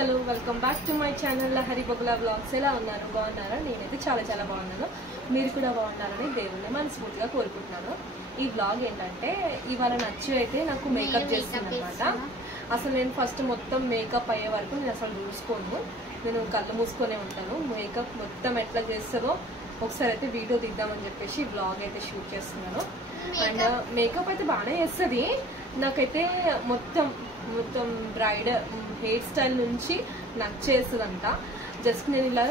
Hello welcome back to my channel Lahari Bogula vlogs. ఎలా ఉన్నారు? బాగున్నారా? నేనైతే చాలా చాలా బాగున్నాను. మీరు కూడా బాగున్నారని దేవుణ్ణి మనస్ఫూర్తిగా కోరుకుంటున్నాను. ఈ వ్లాగ్ ఏంటంటే ఇవాళ నచ్చి అయితే నాకు మేకప్ చేస్తుంది అనమాట. అసలు నేను ఫస్ట్ మొత్తం మేకప్ అయ్యే వరకు నేను అసలు చూసుకోను, నేను కళ్ళు మూసుకొనే ఉంటాను. మేకప్ మొత్తం ఎట్లా చేస్తుందో ఒకసారి అయితే వీడియో తీద్దామని చెప్పేసి వ్లాగ్ అయితే షూట్ చేస్తున్నాను. అండ్ మేకప్ అయితే బాగానే చేస్తుంది. నాకైతే మొత్తం మొత్తం బ్రైడ్ హెయిర్ స్టైల్ నుంచి నచ్చేస్తుందంట. జస్ట్ నేను ఇలా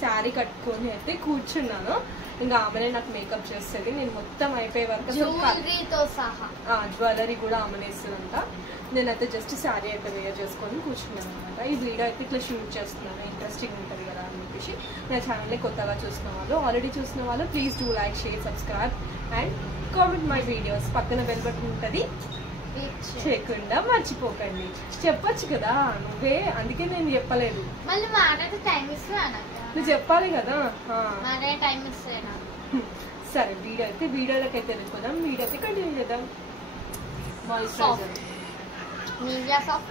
శారీ కట్టుకొని అయితే కూర్చున్నాను, ఇంకా ఆమెనే నాకు మేకప్ చేస్తుంది. నేను మొత్తం అయిపోయే వరకు జ్యువెలరీ కూడా ఆమెనేస్తుందంట. నేనైతే జస్ట్ శారీ అయితే వేర్ చేసుకొని కూర్చున్నాను అనమాట. ఈ వీడియో అయితే ఇట్లా షూట్ చేస్తున్నాను, ఇంట్రెస్టింగ్ ఉంటుంది కదా అని చెప్పేసి. నా ఛానల్ని కొత్తగా చూసిన వాళ్ళు, ఆల్రెడీ చూసిన వాళ్ళు please do like, share, subscribe and comment my videos. పక్కన బెల్ బటన్ ఉంటుంది, చేయకుండా మర్చిపోకండి. చెప్పొచ్చు కదా నువ్వే, అందుకే నేను చెప్పలేదు. నువ్వు చెప్పాలి కదా. సరే వీడియోలోకి అయితే వెళ్ళిపోదాం. వీడియో అయితే కంటిన్యూ చేద్దాం.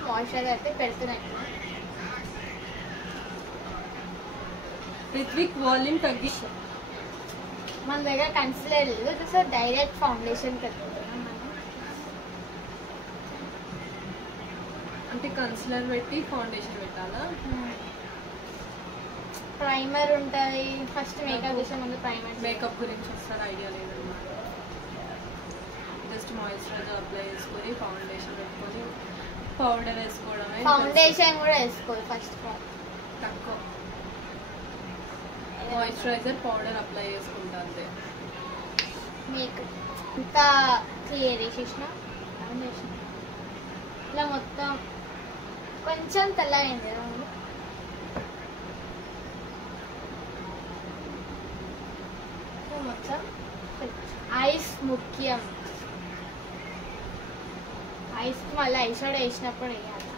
మాయిశ్చరైజర్ అయితే పెడుతున్నాయి. రిత్విక్ వాల్యూమ్ తగ్గిస్తాం. మన దగ్గర కన్సిలర్ లేదు, సో డైరెక్ట్ ఫౌండేషన్ పెట్టుకుంటున్నాం. అంటే కన్సిలర్ పెట్టి ఫౌండేషన్ పెట్టాలా? ప్రైమర్ ఉంటుంది. ఫస్ట్ మేకప్ చేసే ముందు ప్రైమర్. మేకప్ గురించి వస్తారు ఐడియా లేదన్నమాట. జస్ట్ మాయిశ్చరైజర్ అప్లై చేసుకొని ఫౌండేషన్ పెట్టుకొని పౌడర్ వేసుకోవడమే. ఫౌండేషన్ కూడా వేసుకోవాలి ఫస్ట్ తక్కువ. మాయిశ్చరైజర్ పౌడర్ అప్లై చేసుకుంటా అంతే. మేకప్ ఇంకా క్లియర్ చేసేసిన ఫౌండేషన్ ఇట్లా మొత్తం కొంచెం తెల్లగైంది కదా. మొత్తం ఐస్ ముఖ్యం. ఐస్ మళ్ళీ ఐస్ షాడో వేసినప్పుడు వేయాలి.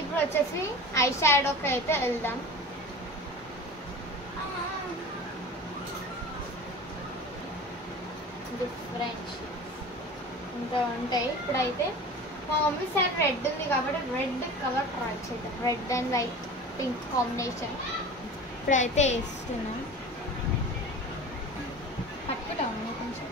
ఇప్పుడు వచ్చేసి ఐ షాడోకి అయితే వెళ్దాం. డిఫరెంట్ ఇంకా ఉంటాయి. ఇప్పుడైతే మా మమ్మీ సైడ్ రెడ్ ఉంది కాబట్టి రెడ్ కలర్ ట్రై చేద్దాం. Red and white pink combination ఇప్పుడైతే వేస్తున్నాం. పట్టుకుంటాం కొంచెం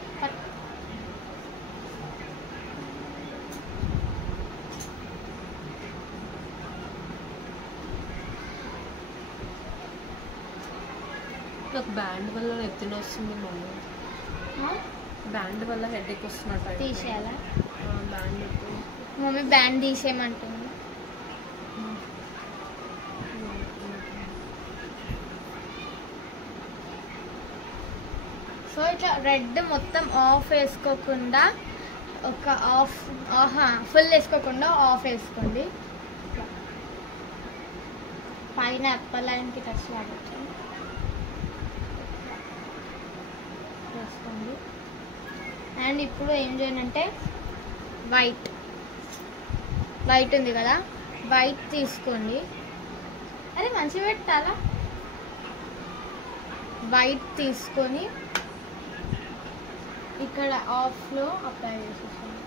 నాకు బ్యాండ్ వల్ల ఎత్తున వస్తుంది మమ్మీ. బ్యాండ్ వల్ల హెడ్ ఎక్ వస్తున్నట్టు. తీసేయాలా? బ్యాండ్ మమ్మీ బ్యాండ్ తీసేయమంటుంది. సో ఇట్లా రెడ్ మొత్తం ఆఫ్ వేసుకోకుండా ఒక ఫుల్ వేసుకోకుండా ఆఫ్ వేసుకోండి. పైన అప్పర్ లైన్కి టచ్ కాబట్టి వేసుకోండి. అండ్ ఇప్పుడు ఏం చేయాలంటే వైట్ ఉంది కదా, వైట్ తీసుకోండి. అదే మంచిగా పెట్టాలా? వైట్ తీసుకొని ఇక్కడ ఆఫ్లో అప్లై చేసేసాను.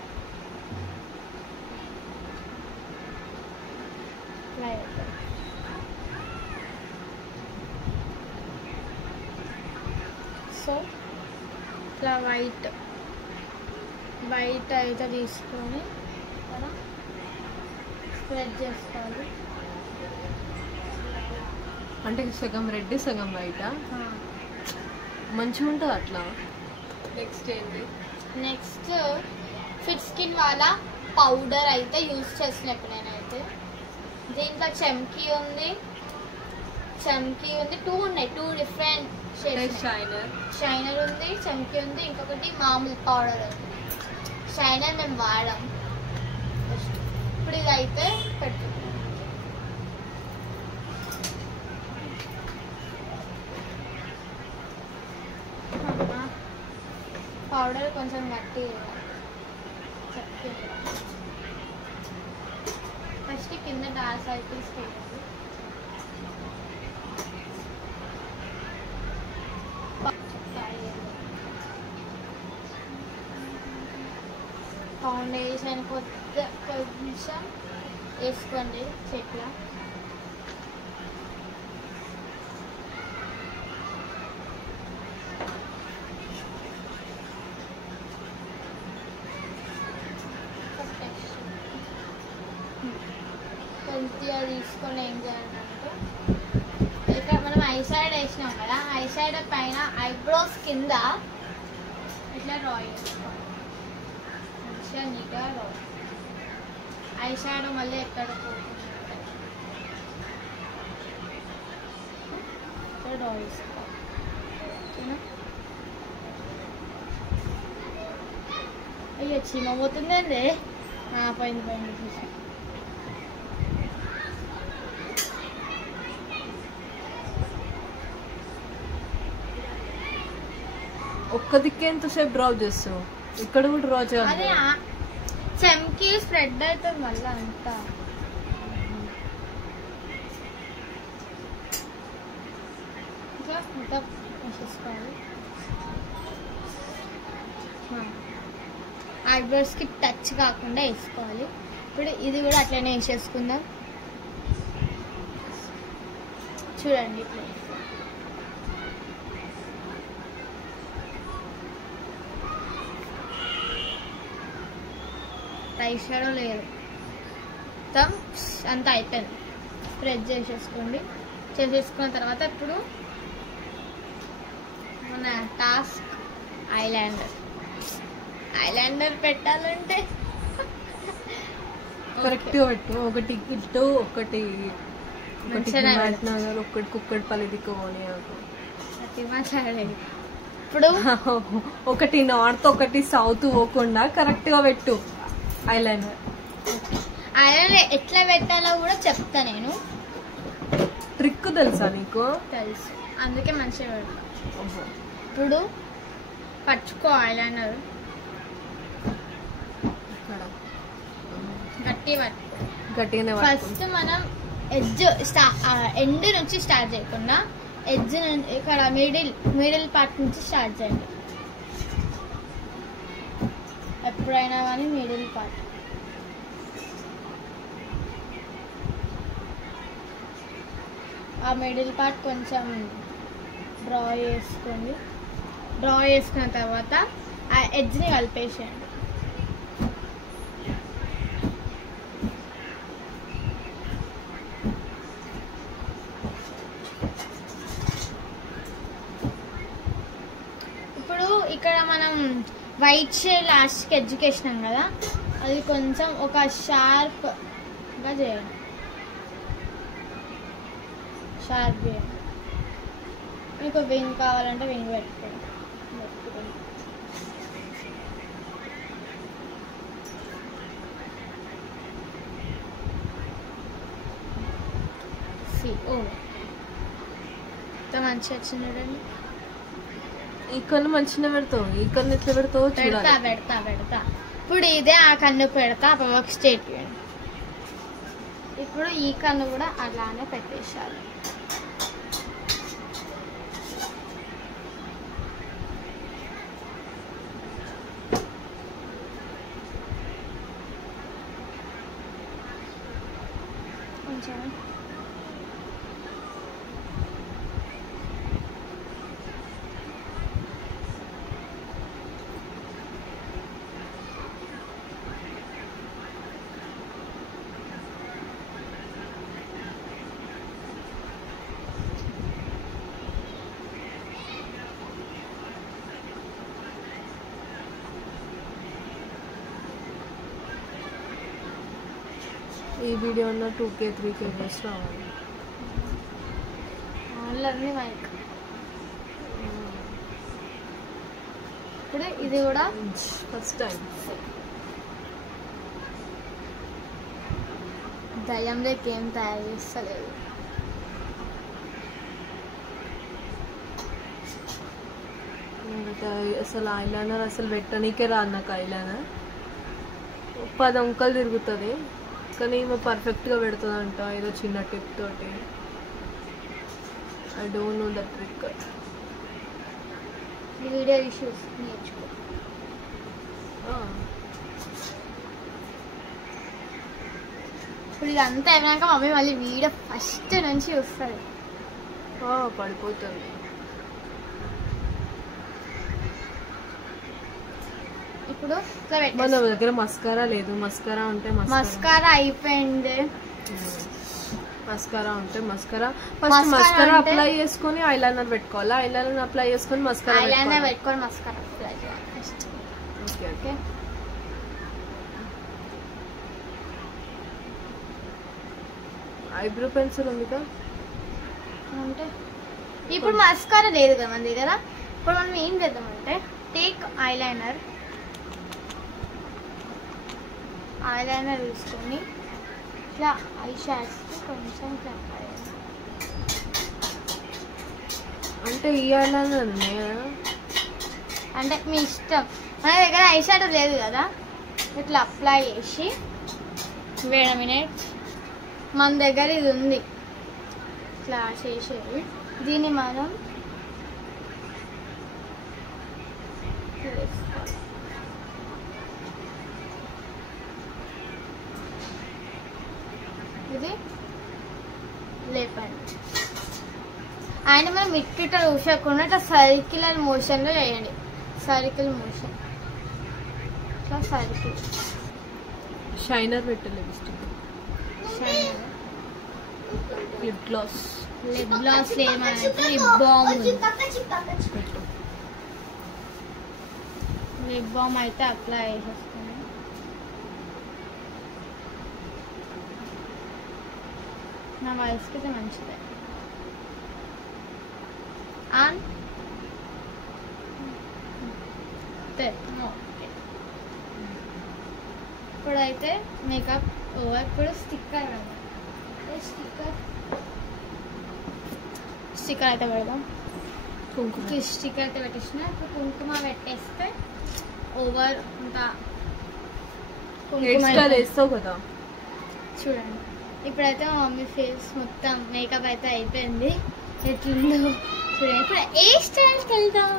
సో ఇట్లా వైట్ అయితే తీసుకొని కదా స్ప్రెడ్ చేసుకోవాలి. అంటే సగం రెడ్ సగం వైటా? మంచిగా ఉంటుంది అట్లా. నెక్స్ట్ ఏంటి? నెక్స్ట్ ఫిట్ స్కిన్ వాళ్ళ పౌడర్ అయితే యూజ్ చేసినప్పుడు నేనైతే దీంట్లో చమ్కీ ఉంది, టూ ఉన్నాయి. Two different shades. షైనర్ ఉంది, చమ్కీ ఉంది, ఇంకొకటి మామూలు పౌడర్ ఉంది. షైనర్ మేము వాడాం. ఇప్పుడు ఇదైతే పెట్టుకుంటాం. పౌడర్ కొంచెం గట్టి ఫస్ట్ కింద డార్క్ సర్కిల్స్ వేయాలి. ఫౌండేషన్ కొంచెం వేసుకోండి చెట్ల. కొద్దిగా తీసుకొని ఏం చేయాలంటే ఇక్కడ మనం ఐ షాడో వేసినాం కదా, ఐ షాడో పైన ఐబ్రోస్ కింద ఇట్లా డ్రా చేసుకోవాలి. మంచిగా నీట్గా డ్రా. ఐ షాడో మళ్ళీ ఎక్కడ పోకుండా డ్రా చేసుకోవాలి. ఓకేనా? అయ్యో చీమ పోతుందండి. పోయింది పోయింది చూసి. ఒక్క దిక్కే ఎంతసేపు డ్రా చేస్తావు? ఇక్కడ కూడా డ్రా చేయాలి. అదే చెమ్కి స్ప్రెడ్ అవుతుంది మళ్ళీ అంతా. ఇంకా అంతా వేసేసుకోవాలి. ఐబ్రోస్కి టచ్ కాకుండా వేసుకోవాలి. ఇప్పుడు ఇది కూడా అట్లనే వేసేసుకుందాం. చూడండి ఇట్లా ఐ షాడో లేదు మొత్తం అంతా అయిపోయింది. స్ప్రెడ్ చేసేసుకోండి. చేసేసుకున్న తర్వాత ఇప్పుడు మన టాస్క్ ఐలాండర్ పెట్టాలంటే కరెక్ట్గా పెట్టు. ఒకటి ఇటు ఒకటి నగర్ ఒక్కటి కుక్కడిపల్లి దిక్కుపోని. ఇప్పుడు ఒకటి నార్త్ ఒకటి సౌత్ పోకుండా కరెక్ట్గా పెట్టు. ఐలాండర్ ఎట్లా పెట్టాలో కూడా చెప్తా నేను. ట్రిక్ తెలుసా నీకు? తెలుసు, అందుకే మంచిగా పెడతా. ఇప్పుడు పట్టుకో ఐలాండర్ గట్టిగానే. ఫస్ట్ మనం ఎండ్ నుంచి స్టార్ట్ చేయకుండా ఎడ్జ్ నుంచి ఇక్కడ మిడిల్ పార్ట్ నుంచి స్టార్ట్ చేయండి. ఎప్పుడైనా కానీ మిడిల్ పార్ట్. ఆ మిడిల్ పార్ట్ కొంచెం డ్రా చేసుకోండి. డ్రా చేసుకున్న తర్వాత ఆ ఎడ్జ్ని కలిపేసేయండి. ఇప్పుడు ఇక్కడ మనం వైట్ షేడ్ లాస్ట్కి ఎడ్యుకేషన్ కదా, అది కొంచెం ఒక షార్ప్గా చేయండి. షార్ప్ చేయండి. మీకు వింగ్ కావాలంటే వింగ్ పెట్టుకోండి. మంచిగా వచ్చింది చూడండి. ఈ కన్ను మంచిగా పెడతావు. ఈ కన్ను ఎట్లా పెడతావు? పెడతా. ఇప్పుడు ఇదే ఆ కన్ను పెడతా. ఒక స్టేట్ చేయండి. ఇప్పుడు ఈ కన్ను కూడా అలానే పెట్టేసాలి. కొంచెం ఈ వీడియో ఉన్న 2K 3K వ్యూస్ రావాలి. ఇప్పుడు ఇది కూడా ఫస్ట్ టైం దయ్యంలోకి ఏం తయారు చేస్తలేదు. అసలు ఐలైనర్ అసలు పెట్టనీకే రాదు నాకు. ఐలైనర్ 10 అంకలు తిరుగుతుంది, కానీ ఈమె పర్ఫెక్ట్గా పెడుతుంది అంట ఏదో చిన్న టిప్ తోటి. I don't know the trick. Video issues నేర్చుకో. ఇప్పుడు ఇదంతా అయినాక మమ్మీ మళ్ళీ వీడియో ఫస్ట్ నుంచి చూస్తుంది. పడిపోతుంది. ఇప్పుడు మన దగ్గర మస్కారా లేదు. మస్కారా ఉంటే మస్కారా అయిపోయింది. మస్కారా ఉంటే మస్కారా ఫస్ట్ మస్కారా అప్లై చేసుకొని ఐలైనర్ పెట్టుకోవాలి. ఐలైనర్ అప్లై చేసుకొని మస్కారా పెట్టుకొని మస్కారా అప్లై చేయాలి ఫస్ట్. ఓకే ఐబ్రో పెన్సిల్ ఉంది కదా అంటే ఇప్పుడు మస్కారా లేదు కదా మన దగ్గర. ఇప్పుడు మనం ఏం చేద్దామంటే టేక్ ఐలైనర్ తీసుకొని ఇట్లా ఐ షాడ్స్ కొంచెం అంటే ఈ ఐలైనర్ అంటే మీ ఇష్టం. మన దగ్గర ఐ షాడో లేదు కదా, ఇట్లా అప్లై చేసి వెయిట్ ఎ మినిట్, మన దగ్గర ఇది ఉంది ఇట్లా చేసేది. దీన్ని మనం ఇది లేపండి. ఆయన మనం ఇట్లా చూసకుండా ఇట్లా సర్క్యులర్ మోషన్లో చేయండి. సర్కిల్ మోషన్ ఇట్లా సర్కిల్. షైనర్ పెట్టలే షైనర్ లిప్ గ్లాస్ ఏమంటే లిప్ బామ్ అయితే అప్లై చేసేస్తాను. నా వయసుకి అయితే మంచిదే. ఇప్పుడైతే మేకప్ ఓవర్. ఇప్పుడు స్టిక్కర్ అయితే పెడదాం. స్టిక్కర్ అయితే పెట్టేసిన. ఇప్పుడు కుంకుమ పెట్టేస్తే ఓవర్ ఇంకా వేస్తావు కదా. చూడండి ఇప్పుడైతే మా మమ్మీ ఫేస్ మొత్తం మేకప్ అయితే అయిపోయింది. ఎట్లుందో చూడండి. ఇప్పుడు ఏ స్టైల్కి వెళ్దాం.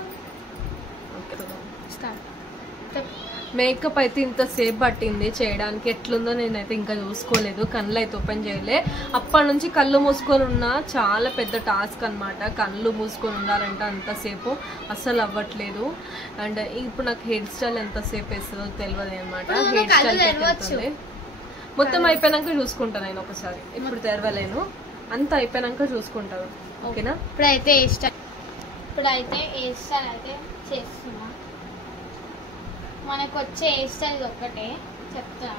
మేకప్ అయితే ఇంతసేపు పట్టింది చేయడానికి. ఎట్లుందో నేనైతే ఇంకా చూసుకోలేదు. కళ్ళు అయితే ఓపెన్ చేయలే. అప్పటి నుంచి కళ్ళు మూసుకొని ఉన్నా. చాలా పెద్ద టాస్క్ అనమాట. కళ్ళు మూసుకొని ఉండాలంటే అంతసేపు అస్సలు అవ్వట్లేదు. అండ్ ఇప్పుడు నాకు హెయిర్ స్టైల్ ఎంతసేపు వేస్తుందో తెలియదు అనమాట. హెయిర్ స్టైల్ మొత్తం అయిపోయినాక చూసుకుంటాను నేను ఒకసారి. ఇప్పుడు తెరవలేను. అంత అయిపోయినాక చూసుకుంటాను. ఓకేనా. ఇప్పుడైతే హెయిర్ స్టైల్ అయితే చేస్తున్నా. మనకు వచ్చే హెయిర్ స్టైల్ ఒక్కటే చెప్తా.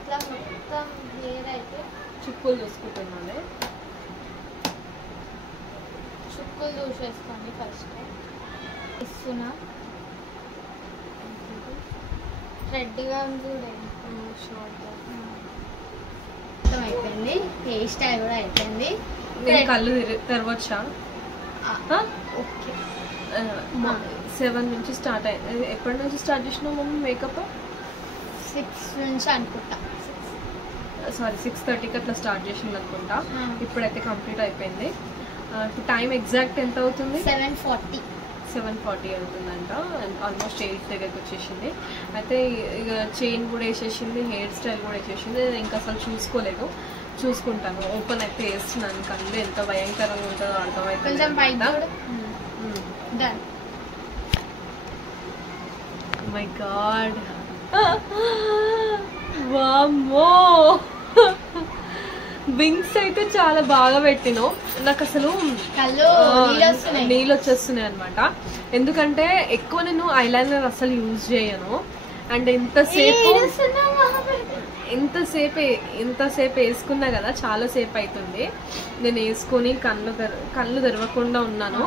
ఇట్లా మొత్తం హెయిర్ అయితే చుక్కులు చూసుకుంటున్నాను. చుక్కులు చూసేసుకోండి ఫస్ట్. ఇస్తున్నా రెడ్గా ఉంది. మొత్తం అయిపోయింది. హెయిర్ స్టైల్ కూడా అయిపోయింది. కళ్ళు తెరవచ్చా? ఓకే. 7 నుంచి స్టార్ట్ అయ్యింది. ఎప్పటి నుంచి స్టార్ట్ చేసినావు మమ్మీ మేకప్? 6 నుంచి అనుకుంటా. సారీ 6:30కి అట్లా స్టార్ట్ చేసింది అనుకుంటా. ఇప్పుడైతే కంప్లీట్ అయిపోయింది. ఇప్పుడు టైం ఎగ్జాక్ట్ ఎంత అవుతుంది? 7:40 అవుతుందంట. ఆల్మోస్ట్ 8 దగ్గరకు వచ్చేసింది. అయితే ఇక చైన్ కూడా వేసేసింది, హెయిర్ స్టైల్ కూడా వేసేసింది. ఇంకా అసలు చూసుకోలేదు. చూసుకుంటాను. ఓపెన్ అయితే వేస్తున్నాను. కళ్ళు ఎంత భయంకరంగా ఉంటుందో అర్థమైతే. మై గాడ్, వామ్మో, వింగ్స్ అయితే చాలా బాగా పెట్టినావు. నాకు అసలు నీళ్ళు వచ్చేస్తున్నాయి అనమాట. ఎందుకంటే ఎక్కువ నేను ఐలైనర్ అసలు యూజ్ చేయను. అండ్ ఇంతసేపు వేసుకున్నా కదా, చాలా సేపు అవుతుంది నేను వేసుకొని. కళ్ళు తెరవకుండా ఉన్నాను.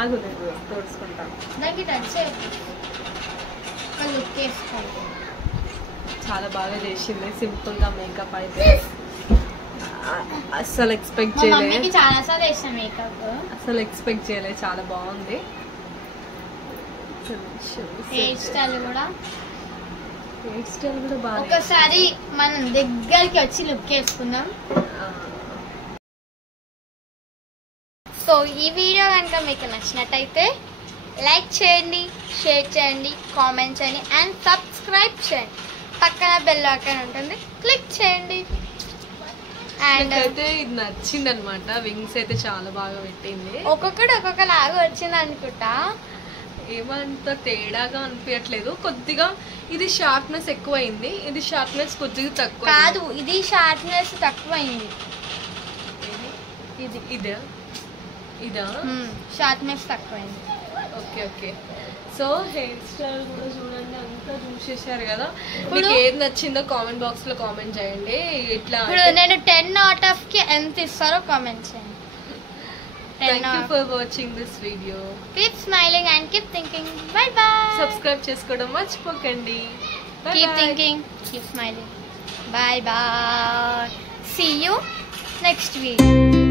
ఆగులేదు, తోడుచుకుంటాను. చాలా బాగా చేసింది. సింపుల్ గా మేకప్ అయితే అసలు ఎక్స్పెక్ట్ చేయలేదు. అసలు ఎక్స్పెక్ట్ చేయలేదు. చాలా బాగుంది. హెయిర్ స్టైల్ కూడా బాగా. ఒకసారి మనం దగ్గరికి వచ్చి లుక్ వేసుకుందాం. సో ఈ వీడియో కనుక మీకు నచ్చినట్టయితే లైక్ చేయండి, షేర్ చేయండి, కామెంట్ చేయండి అండ్ సబ్స్క్రైబ్ చేయండి. పక్కన బెల్ ఐకాన్ ఉంటుంది, క్లిక్ చేయండి. అండ్ అయితే ఇది నచ్చింది అనమాట. వింగ్స్ అయితే చాలా బాగా పెట్టింది. ఒక్కొక్కటి లాగా వచ్చింది అనుకుంటా. ఏమంత తేడాగా అనిపించట్లేదు. కొద్దిగా ఇది షార్ప్నెస్ ఎక్కువ అయింది, ఇది షార్ప్నెస్ కొద్దిగా తక్కువ. కాదు, ఇది షార్ప్నెస్ తక్కువైంది. ఇది ఇదా ఇదా షార్ప్నెస్ తక్కువైంది. Okay okay. So hair style కూడా చూడండి, అంతా చూసేసారు కదా. మీకు ఏది నచ్చిందో కామెంట్ బాక్స్ లో కామెంట్ చేయండి. ఇట్లా నేను 10 out of కి ఎంత ఇస్తారో కామెంట్ చేయండి. Thank you for watching this video. Keep smiling and keep thinking. Bye bye. Subscribe చేసుకోవడం మర్చిపోకండి. Keep thinking, keep smiling. Bye bye. See you next video.